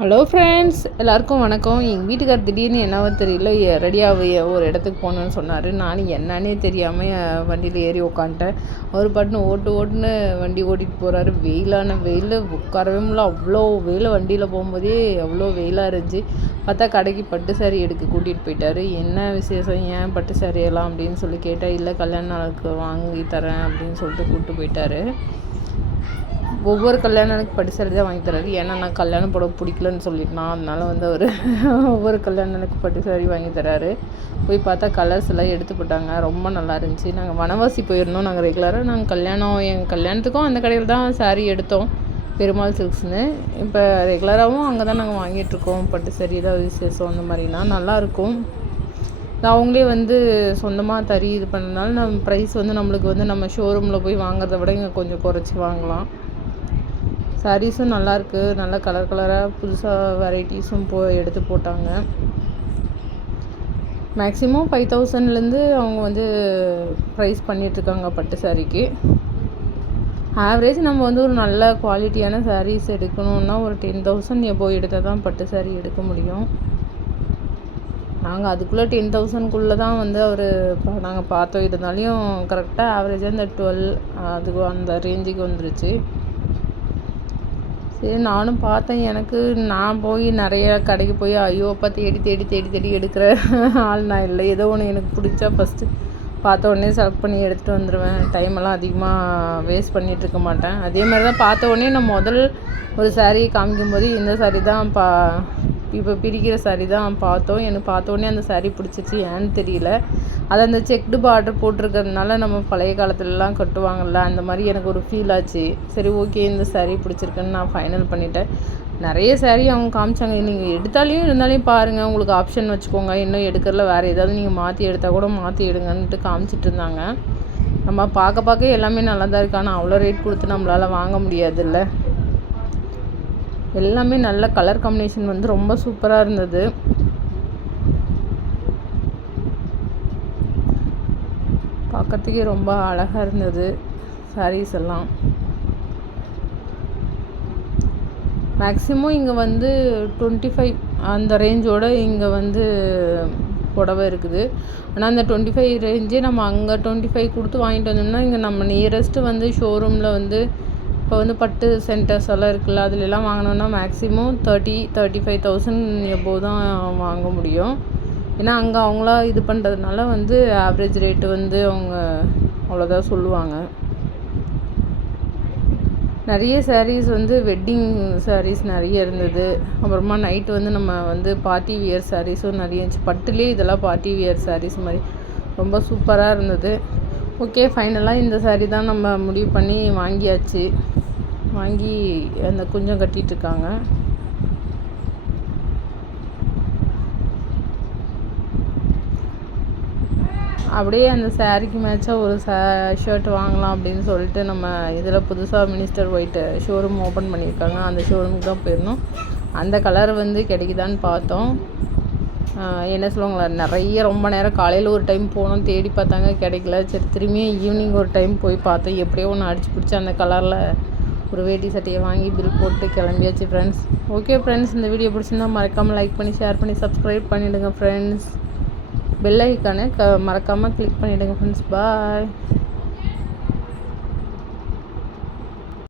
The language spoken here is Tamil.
ஹலோ ஃப்ரெண்ட்ஸ் எல்லாருக்கும் வணக்கம். எங்கள் வீட்டுக்கார் திடீர்னு என்னவோ தெரியல. ரெடியாக ஒரு இடத்துக்கு போகணுன்னு சொன்னார். நானும் என்னன்னே தெரியாமல் வண்டியில் ஏறி உக்காந்துட்டேன். அவர் பாட்டுன்னு ஓட்டு ஓட்டுன்னு வண்டி ஓட்டிகிட்டு போகிறாரு வெயிலான வெயில். உட்காரவே முடியல. அவ்வளோ வெயில். வண்டியில் போகும்போதே அவ்வளோ வெயிலாக இருந்துச்சு. பார்த்தா கடைக்கு பட்டு சாரி எடுக்க கூட்டிகிட்டு போயிட்டாரு. என்ன விசேஷம்? ஏன் பட்டு சாரியெல்லாம் அப்படின்னு சொல்லி கேட்டால் இல்லை கல்யாண நாளுக்கு வாங்கி தரேன் அப்படின்னு சொல்லிட்டு கூப்பிட்டு போயிட்டாரு. ஒவ்வொரு கல்யாணத்துக்கு பட்டு தான் வாங்கி தராரு. ஏன்னா நான் கல்யாணம் புடவை பிடிக்கலன்னு சொல்லிட்டேன் அதனால வந்து அவர் ஒவ்வொரு கல்யாணத்துக்கு பட்டு சாரி வாங்கி தராரு. போய் பார்த்தா கலர்ஸ் எல்லாம் எடுத்து போட்டாங்க. ரொம்ப நல்லா இருந்துச்சு. நாங்கள் வனவாசி போயிருந்தோம். நாங்கள் ரெகுலராக நாங்கள் கல்யாணம் எங்கள் கல்யாணத்துக்கும் அந்த கடையில் தான் சாரீ எடுத்தோம். பெருமாள் சில்க்ஸ்னு இப்போ ரெகுலராகவும் அங்கே தான் நாங்கள் வாங்கிட்டுருக்கோம் பட்டு சரி ஏதாவது விசேஷம் அந்த மாதிரினா நல்லாயிருக்கும் அவங்களே வந்து சொந்தமாக தறி இது பண்ணனால நம்ம ப்ரைஸ் வந்து நம்மளுக்கு வந்து நம்ம ஷோரூமில் போய் வாங்குறத விட இங்கே கொஞ்சம் குறைச்சி வாங்கலாம். சாரீஸும் நல்லாயிருக்கு நல்ல கலர் கலராக புதுசாக வெரைட்டிஸும் போ எடுத்து போட்டாங்க. மேக்ஸிமம் ஃபைவ் தௌசண்ட்லேருந்து அவங்க வந்து ப்ரைஸ் பண்ணிகிட்ருக்காங்க பட்டு சாரீக்கு ஆவரேஜ் நம்ம வந்து ஒரு நல்ல குவாலிட்டியான சாரீஸ் எடுக்கணுன்னா ஒரு டென் தௌசண்ட் எபோ எடுத்தால் தான் பட்டு சாரீ எடுக்க முடியும். நாங்கள் அதுக்குள்ளே டென் தௌசண்ட்குள்ளே தான் வந்து அவர் நாங்கள் பார்த்தோம். இருந்தாலையும் கரெக்டாக ஆவரேஜாக இந்த டுவெல் அதுக்கு அந்த ரேஞ்சுக்கு வந்துருச்சு. சரி நானும் பார்த்தேன். எனக்கு நான் போய் நிறைய கடைக்கு போய் ஐயோ அப்பா தேடி தேடி தேடி தேடி எடுக்கிற ஆள் நான் இல்லை. ஏதோ ஒன்று எனக்கு பிடிச்சா ஃபஸ்ட்டு பார்த்த உடனே செலக்ட் பண்ணி எடுத்துகிட்டு வந்துடுவேன் டைமெல்லாம் அதிகமாக வேஸ்ட் பண்ணிகிட்ருக்க மாட்டேன். அதே மாதிரி தான் பார்த்த உடனே நான் முதல் ஒரு சாரீ காமிக்கும்போது இந்த சாரீ தான் பா இப்போ பிரிக்கிற சாரீ தான் பார்த்தோம். எனக்கு பார்த்த உடனே அந்த சாரீ பிடிச்சிச்சு ஏன்னு தெரியல. அது அந்த செக்டு பார்டர் போட்டிருக்கிறதுனால நம்ம பழைய காலத்துலலாம் கட்டுவாங்கள்ல அந்த மாதிரி எனக்கு ஒரு ஃபீல் ஆச்சு. சரி ஓகே இந்த சாரீ பிடிச்சிருக்குன்னு நான் ஃபைனல் பண்ணிட்டேன். நிறைய சாரீ அவங்க காமிச்சாங்க. நீங்கள் எடுத்தாலையும் இருந்தாலையும் பாருங்கள் உங்களுக்கு ஆப்ஷன் வச்சுக்கோங்க. இன்னும் எடுக்கிறல வேறு ஏதாவது நீங்கள் மாற்றி எடுத்தால் கூட மாற்றி எடுங்கன்ட்டு காமிச்சிட்டு இருந்தாங்க. நம்ம பார்க்க பார்க்க எல்லாமே நல்லா தான் இருக்கு. ஆனால் அவ்வளோ ரேட் கொடுத்து நம்மளால் வாங்க முடியாதுல்ல. எல்லாமே நல்ல கலர் காம்பினேஷன் வந்து ரொம்ப சூப்பராக இருந்தது. பார்க்கறதுக்கே ரொம்ப அழகாக இருந்தது. சாரீஸ் எல்லாம். மேக்ஸிமம் இங்கே வந்து டுவெண்ட்டி ஃபைவ் அந்த ரேஞ்சோடு இங்கே வந்து புடவை இருக்குது. ஆனால் அந்த டுவெண்ட்டி ஃபைவ் ரேஞ்சே நம்ம அங்கே டுவெண்ட்டி ஃபைவ் கொடுத்து வாங்கிட்டு வந்தோம்னா இங்கே நம்ம நியரஸ்ட்டு வந்து ஷோரூமில் வந்து இப்போ வந்து பட்டு சென்டர்ஸ் எல்லாம் இருக்குல்ல அதுலலாம் வாங்கினோன்னா maximum thirty thirty five thousand எபோ தான் வாங்க முடியும். ஏன்னா அங்கே அவங்களா இது பண்ணுறதுனால வந்து ஆவரேஜ் ரேட்டு வந்து அவங்க அவ்வளோதான் சொல்லுவாங்க. நிறைய சாரீஸ் வந்து வெட்டிங் சாரீஸ் நிறைய இருந்தது. அப்புறமா நைட்டு வந்து நம்ம வந்து பார்ட்டி வியர் சாரீஸும் நிறைய இருந்துச்சு. பட்டுலேயே இதெல்லாம் பார்ட்டி வியர் சாரீஸ் மாதிரி ரொம்ப சூப்பராக இருந்தது. ஓகே ஃபைனலாக இந்த சாரீ தான் நம்ம முடிவு பண்ணி வாங்கியாச்சு. வாங்கி அந்த குஞ்சம் கட்டிகிட்ருக்காங்க அப்படியே அந்த சாரீக்கு மேட்சாக ஒரு ச ஷர்ட் வாங்கலாம் அப்படின்னு சொல்லிட்டு நம்ம இதில் புதுசாக மினிஸ்டர் ஒயிட்டு ஷோரூம் ஓப்பன் பண்ணியிருக்காங்க. அந்த ஷோரூமுக்கு தான் போயிருந்தோம். அந்த கலர் வந்து கிடைக்குதான்னு பார்த்தோம். என்ன சொல்லுவாங்களா நிறைய ரொம்ப நேரம் காலையில் ஒரு டைம் போனோம் தேடி பார்த்தாங்க கிடைக்கல. சரி திரும்பியும் ஈவினிங் ஒரு டைம் போய் பார்த்தோம். எப்படியோ ஒன்று அடிச்சு பிடிச்சி அந்த கலரில் ஒரு வேட்டி சட்டையை வாங்கி பில் போட்டு கிளம்பியாச்சு ஃப்ரெண்ட்ஸ் ஓகே ஃப்ரெண்ட்ஸ் இந்த வீடியோ பிடிச்சிருந்தா மறக்காமல் லைக் பண்ணி ஷேர் பண்ணி சப்ஸ்கிரைப் பண்ணிவிடுங்க ஃப்ரெண்ட்ஸ் பெல் ஐக்கானை க மறக்காமல் கிளிக் பண்ணிவிடுங்க ஃப்ரெண்ட்ஸ் பாய்